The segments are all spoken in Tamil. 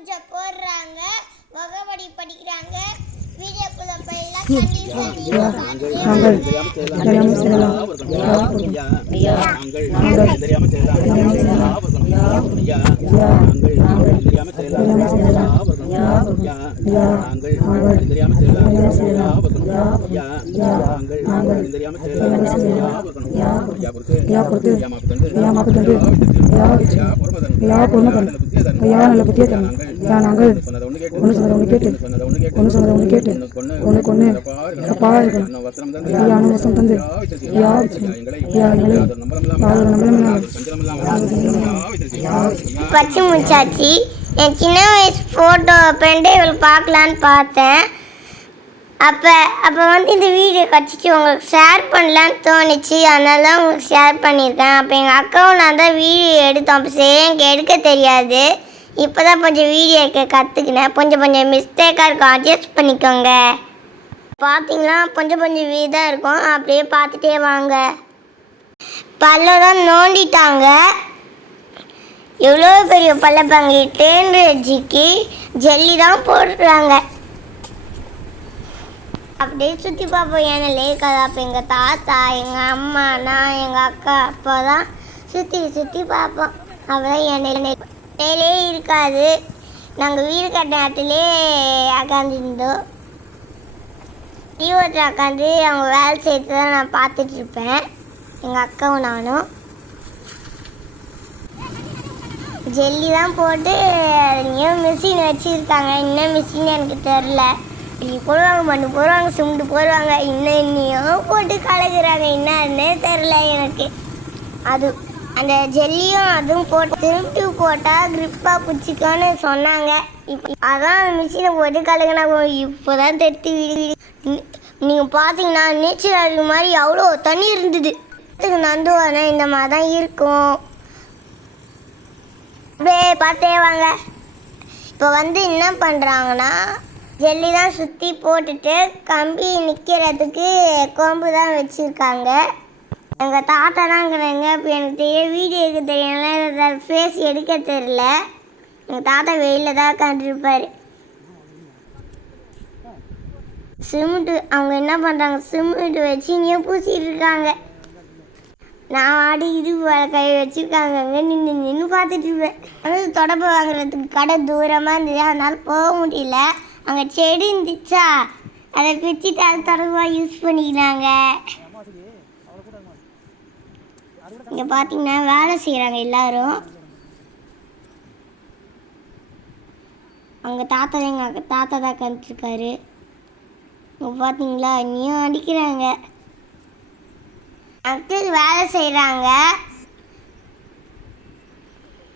பூஜை போடுறாங்க முகவடி படிக்கிறாங்க வீடியோக்குள்ள போயெல்லாம் கண்டிப்பா. தெரியாம செய்யலாம். நாங்கள் தெரியாம செய்யலாம் ஐயா நாங்கள் தெரியாம செய்யலாம் ஐயா நாங்கள் தெரியாம செய்யலாம் ஐயா பொறுத்து ஐயா பொறுத்து ஐயா மாப்பு ஐயா மாப்பு தந்து. ஐயா பொறுமதன் ஐயா பொறுமதன் ஐயா நல்ல புத்திய தரும். ஐயா நாங்கள் ஒன்று சொன்னதை ஒன்று கேட்டு. ஒன்று சொன்னதை ஒன்று கேட்டு. கொண்டு. ஒன்று சிறப்பாக இன்னும் வசனம் தந்து. ஐயா அனுவசம் தந்து. ஐயா ஐயா எங்களை யாரும் நம்மளும் பச்சை முச்சாச்சி என் சின்ன வயசு ஃபோட்டோ பென்டைவில் பார்க்கலான்னு பார்த்தேன். அப்போ அப்போ வந்து இந்த வீடியோ கட்சிச்சு உங்களுக்கு ஷேர் பண்ணலான்னு தோணுச்சு. அதனால தான் உங்களுக்கு ஷேர் பண்ணியிருக்கேன். அப்போ எங்கள் அக்காவும் நான் தான் வீடியோ எடுத்தோம். அப்போ சரி எனக்கு எடுக்க தெரியாது. இப்போ தான் கொஞ்சம் வீடியோ எடுக்க கற்றுக்கினேன் கொஞ்சம் கொஞ்சம் மிஸ்டேக்காக இருக்கும். அட்ஜஸ்ட் பண்ணிக்கோங்க. பார்த்தீங்கன்னா கொஞ்சம் கொஞ்சம் வீடாக இருக்கும். அப்படியே பார்த்துட்டே வாங்க. பல்லெல்லாம் நோண்டிட்டாங்க. எவ்வளோ பெரிய பள்ளப்பாங்க டேன்ரஜிக்கு ஜல்லி தான் போடுறாங்க. அப்படியே சுற்றி பார்ப்போம். ஏன்னா லேக்காது அப்போ எங்கள் தாத்தா எங்கள் அம்மா நான் எங்கள் அக்கா அப்பா தான் சுற்றி சுற்றி பார்ப்போம். அப்போதான் எண்ணெயிலே இருக்காது. நாங்கள் வீடு கட்ட நேரத்திலே உக்காந்துருந்தோம் தீவத்தில் உட்காந்து அவங்க வேலை செய்யறது தான் நான் பார்த்துட்ருப்பேன் எங்கள் அக்காவும் நானும். ஜெல்லி தான் போட்டு இன்னும் மிஷின் வச்சுருக்காங்க. இன்னும் மிஷின் எனக்கு தெரில. இப்படி போடுவாங்க மண்ணு போடுவாங்க சிமெண்ட் போடுவாங்க. இன்னும் இன்னையும் போட்டு கலக்குறாங்க. என்னன்னே தெரில எனக்கு. அது அந்த ஜெல்லியும் அதுவும் போட்டு திரும்பி போட்டால் க்ரிப்பாக பிடிச்சிக்கோன்னு சொன்னாங்க. இப்போ அதான் அந்த மிஷினை போட்டு கலக்குனா இப்போ தான் தெரித்து நீங்கள் பார்த்தீங்கன்னா நீச்சல் அடிக்கிற மாதிரி அவ்வளோ தண்ணி இருந்தது. நந்து வரேன் இந்த மாதிரி தான் இருக்கும். அப்படியே பார்த்தே வாங்க. இப்போ வந்து என்ன பண்ணுறாங்கன்னா ஜெல்லி தான் சுற்றி போட்டுட்டு கம்பி நிற்கிறதுக்கு கோம்பு தான் வச்சுருக்காங்க. எங்கள் தாத்தா தாங்கிறாங்க இப்போ எனக்கு தெரிய வீடியோ எடுக்க தெரியல ஃபேஸ் எடுக்க தெரியல. எங்கள் தாத்தா வெயிலில் தான் உட்காந்துருப்பார் சிமெண்ட்டு அவங்க என்ன பண்ணுறாங்க சிமெண்ட் வச்சு இங்கேயும் பூசிட்டு இருக்காங்க. நான் ஆடி இது கை வச்சுருக்காங்க அங்கே நின்று நின்று பார்த்துட்டு இருப்பேன். வந்து தொடப்பு வாங்குறதுக்கு கடை தூரமாக இருந்தது. அதனால் போக முடியல. அங்கே செடி இருந்துச்சா? அதை பிச்சுட்டு அது தொடப்பாக யூஸ் பண்ணிக்கிறாங்க இங்கே பார்த்தீங்கன்னா வேலை செய்கிறாங்க எல்லாரும். அவங்க தாத்தா எங்கள் தாத்தா தான் கணிச்சிருக்காரு இங்கே பார்த்தீங்களா இனியும் அடிக்கிறாங்க. அங்கிள் வேலை செய்கிறாங்க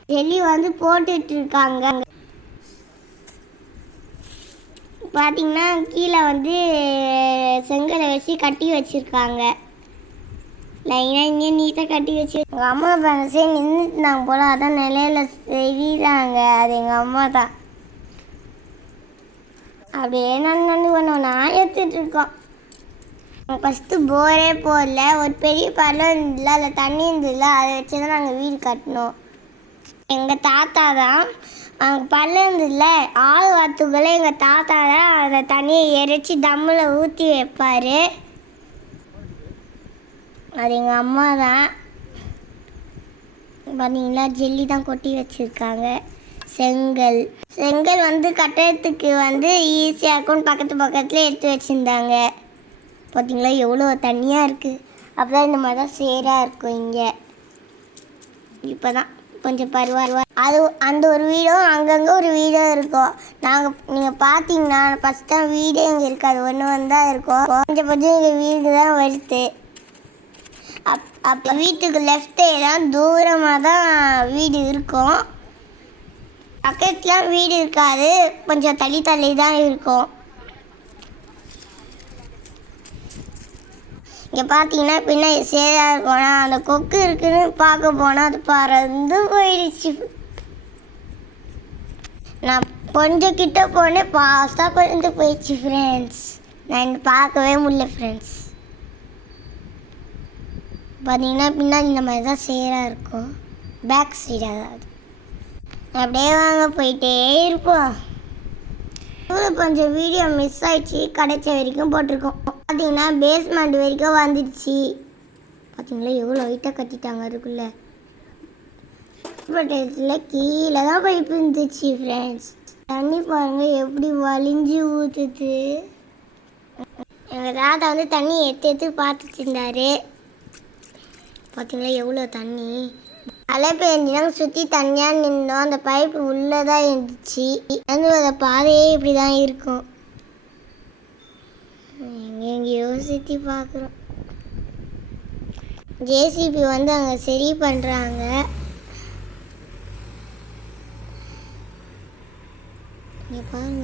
ஜெல்லி வந்து போட்டுட்டு இருக்காங்க பார்த்தீங்கன்னா கீழே வந்து செங்கலை வச்சு கட்டி வச்சுருக்காங்க. லைனாக இங்கே நீட்டாக கட்டி வச்சு எங்கள் அம்மா பேரண்ட்ஸே நின்றுட்டுனாங்க போல் அதான் நிலையில செய்கிறாங்க அது எங்கள் அம்மா தான். அப்படியே நான் வந்து பண்ணுவோம் நான் எடுத்துட்டு இருக்கோம். ஃபஸ்ட்டு போரே போடல. ஒரு பெரிய பள்ளம் இருந்ததுல அதில் தண்ணி இருந்ததுல அதை வச்சு தான் நாங்கள் வீடு கட்டினோம். எங்கள் தாத்தா தான் அவங்க பள்ளம் இருந்ததுல ஆள் வாத்துக்குள்ளே எங்கள் தாத்தா தான் அந்த தண்ணியை இறைச்சி தம்மில் ஊற்றி வைப்பார். அது எங்கள் அம்மா தான் பார்த்தீங்களா ஜெல்லி தான் கொட்டி வச்சுருக்காங்க. செங்கல். செங்கல் வந்து கட்டுறதுக்கு வந்து ஈஸியாக இருக்கும்னு பக்கத்து பக்கத்தில் எடுத்து வச்சுருந்தாங்க. பார்த்தீங்களா எவ்வளோ தண்ணியாக இருக்குது அப்போ தான் இந்த மாதிரி தான் சேராக இருக்கும் இங்கே. இப்போ தான் கொஞ்சம் பரவாயில்ல. அது அந்த ஒரு வீடும் அங்கங்கே ஒரு வீடும் இருக்கும். நாங்கள் நீங்கள் பார்த்தீங்கன்னா ஃபஸ்ட் தான் வீடே இங்கே இருக்காது. ஒன்று வந்தால் இருக்கும். கொஞ்சம் கொஞ்சம் எங்கள் வீடு தான் வருது அப் அப்போ வீட்டுக்கு லெஃப்ட் தான் தூரமாக தான் வீடு இருக்கும். பக்கத்துலாம் வீடு இருக்காது. கொஞ்சம் தள்ளி தள்ளி தான் இருக்கும். இங்கே பார்த்தீங்கன்னா பின்னாடி சேராக இருக்கோனா அந்த கொக்கு இருக்குன்னு பார்க்க போனால் அது பறந்து போயிடுச்சு. நான் கொஞ்சம் கிட்ட போனேன் ஃபாஸ்ட்டாக பறந்து போயிடுச்சு ஃப்ரெண்ட்ஸ் நான் இன்னும் பார்க்கவே முடியல ஃப்ரெண்ட்ஸ் பார்த்தீங்கன்னா பின்னாடி இந்த மாதிரி தான் சேராக இருக்கும் பேக் சைடு அதாவது அப்படியே வாங்க போயிட்டே இருப்போம். இவ்வளோ கொஞ்சம் வீடியோ மிஸ் ஆயிடுச்சு. கடைச்ச வரைக்கும் போட்டிருக்கோம். பார்த்தீங்கன்னா பேஸ்மெண்ட் வரைக்கும் வந்துடுச்சு. பார்த்தீங்களா எவ்வளோ ஹைட்டாக கட்டிட்டாங்க அதுக்குள்ளே. பட்டத்தில் கீழே தான் பைப் இருந்துச்சு ஃப்ரெண்ட்ஸ் தண்ணி பாருங்கள் எப்படி வலிஞ்சு ஊற்றுது எங்கள் தாத்தா வந்து தண்ணி எடுத்து எடுத்து பார்த்துட்டு இருந்தார். பார்த்தீங்களா எவ்வளோ தண்ணி. மழை பெஞ்சுனா சுற்றி தனியாக நின்றோம் அந்த பைப்பு உள்ளே தான் இருந்துச்சு வந்து அந்த பாதையே இப்படி தான் இருக்கும் எங்கெங்கேயோ சுற்றி பார்க்குறோம் ஜேசிபி வந்து அங்கே சரி பண்ணுறாங்க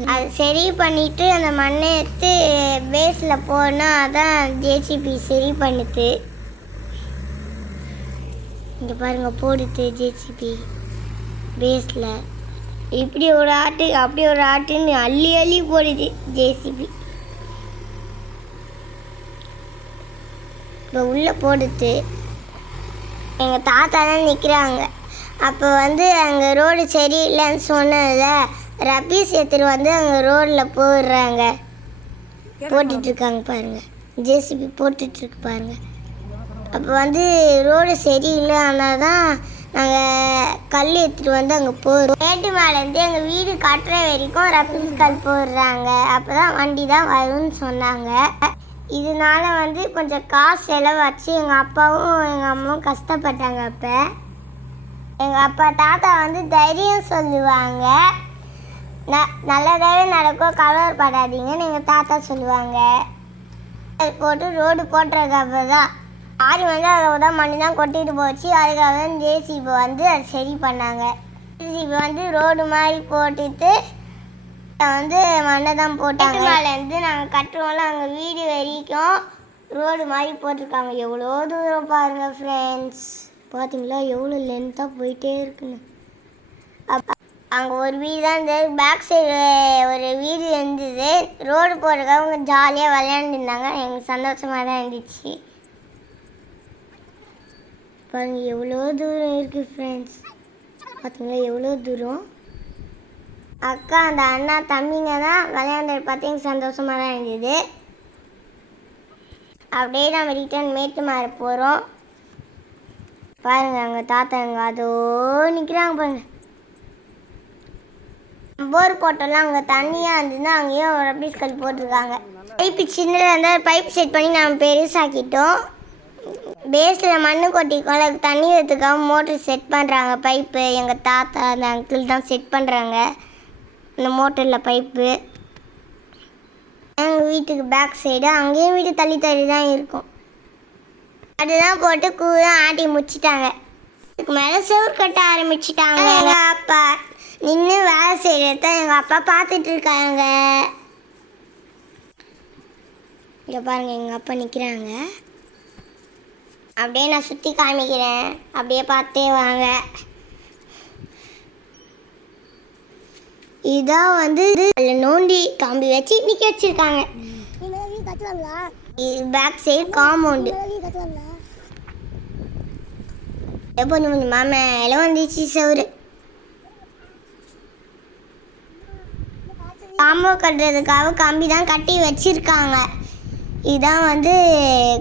அது சரி பண்ணிட்டு அந்த மண்ணை எடுத்து பேஸில் போனால் அதான் ஜேசிபி சரி பண்ணுது. இங்கே பாருங்க போடுது ஜேசிபி பேஸில் இப்படி ஒரு ஆட்டு அப்படி ஒரு ஆட்டுன்னு அள்ளி அள்ளி போடுது ஜேசிபி இப்போ உள்ளே போடுது. எங்கள் தாத்தா தான் நிற்கிறாங்க அப்போ வந்து அங்கே ரோடு சரியில்லைன்னு சொன்னதில்ல ரபீஸ் எடுத்துட்டு வந்து அங்கே ரோடில் போடுறாங்க போட்டுட்ருக்காங்க பாருங்க. ஜேசிபி போட்டுட்ருக்கு பாருங்க. அப்போ வந்து ரோடு சரியில்லை ஆனால் தான் நாங்கள் கல் எடுத்துகிட்டு வந்து அங்கே போகிறோம் மேட்டு மேலேருந்து எங்கள் வீடு கட்டுற வரைக்கும் ரப்பீஸ் கல் போடுறாங்க. அப்போ தான் வண்டி தான் வரும்னு சொன்னாங்க. இதனால வந்து கொஞ்சம் காசு செலவாச்சு. எங்கள் அப்பாவும் எங்கள் அம்மாவும் கஷ்டப்பட்டாங்க அப்போ. எங்கள் அப்பா தாத்தா வந்து தைரியம் சொல்லுவாங்க. ந நல்லதாகவே நடக்கும். கவலைப்படாதீங்கன்னு எங்கள் தாத்தா சொல்லுவாங்க. அது போட்டு ரோடு போட்டுறதுக்காக தான் ஆறு வந்து அதை தான் மண்ணு தான் கொட்டிட்டு போச்சு. அதுக்காக தான் ஜேசிபி வந்து அதை சரி பண்ணாங்க. ஜேசிபி வந்து ரோடு மாதிரி போட்டுட்டு வந்து மண்ணை தான் போட்டாங்க. மேலேருந்து நாங்கள் கட்டுறோம்ல அங்கே வீடு வரைக்கும் ரோடு மாதிரி போட்டிருக்காங்க. எவ்வளோ தூரம் பாருங்கள் ஃப்ரெண்ட்ஸ் பார்த்தீங்களா எவ்வளோ லென்த்தாக போயிட்டே இருக்குன்னு. அங்கே ஒரு வீடு தான் இருந்தது. பேக் சைடு ஒரு வீடு இருந்தது. ரோடு போடுறதுக்காக ஜாலியாக விளையாண்டுருந்தாங்க. எங்களுக்கு சந்தோஷமாக தான் இருந்துச்சு. பாருங்க எவ்வளோ தூரம் இருக்குது ஃப்ரெண்ட்ஸ் பார்த்தீங்களா எவ்வளோ தூரம்? அக்கா அந்த அண்ணா தம்பிங்க தான் விளையாண்டது பார்த்து எனக்கு சந்தோஷமாக தான் இருந்தது. அப்படியே நம்ம ரிட்டர்ன் மேட்டு மாற போகிறோம் பாருங்கள் அங்கே தாத்தாங்க அதோ நிற்கிறாங்க பாருங்கள் போர் போட்டோம்லாம் அங்கே தண்ணியாக இருந்ததுன்னா அங்கேயும் ரப்பீஸ் கல் போட்டிருக்காங்க. பைப்பு சின்னதாக இருந்தால் பைப் செட் பண்ணி நம்ம பெருசாக்கிட்டோம். பேஸில் மண்ணு கொட்டி அதுக்கு தண்ணி வரதுக்காக மோட்ரு செட் பண்ணுறாங்க பைப்பு எங்கள் தாத்தா அந்த அங்கிள் தான் செட் பண்ணுறாங்க அந்த மோட்டரில் பைப்பு. எங்கள் வீட்டுக்கு பேக் சைடு அங்கேயும் வீடு தள்ளி தள்ளி தான் இருக்கும். அதுதான் போட்டு கூதான் ஆட்டி முடிச்சிட்டாங்க. இதுக்கு மேலே செவுர் கட்ட ஆரம்பிச்சிட்டாங்க. எங்கள் அப்பா நின்று வேலை செய்கிறத எங்கள் அப்பா பார்த்துட்டு இருக்காங்க. இங்கே பாருங்கள் எங்கள் அப்பா நிற்கிறாங்க அப்படியே நான் சுற்றி காமிக்கிறேன். அப்படியே பார்த்தே வாங்க. இதான் வந்து அதில் நோண்டி கம்பி வச்சு நிற்க வச்சுருக்காங்க. பேக் சைடு காம்பவுண்டு எப்போ கொஞ்சம் மேலே வந்துச்சு சவுறு காம்போ கட்டுறதுக்காக கம்பி தான் கட்டி வச்சுருக்காங்க. இதான் வந்து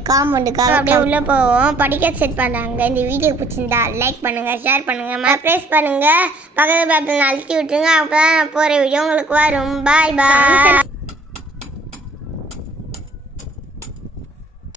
காம்பவுண்டுக்காக அப்படியே உள்ளே போவோம். படிக்க செட் பண்ணாங்க இந்த வீடியோ பிடிச்சிருந்தா லைக் பண்ணுங்கள் ஷேர் பண்ணுங்கள் ப்ரெஸ் பண்ணுங்கள் பக்கத்து பக்கத்தில் அழுத்தி விட்டுருங்க. அப்போ தான் போகிற வீடியோ உங்களுக்கு வரும். பாய் பாய்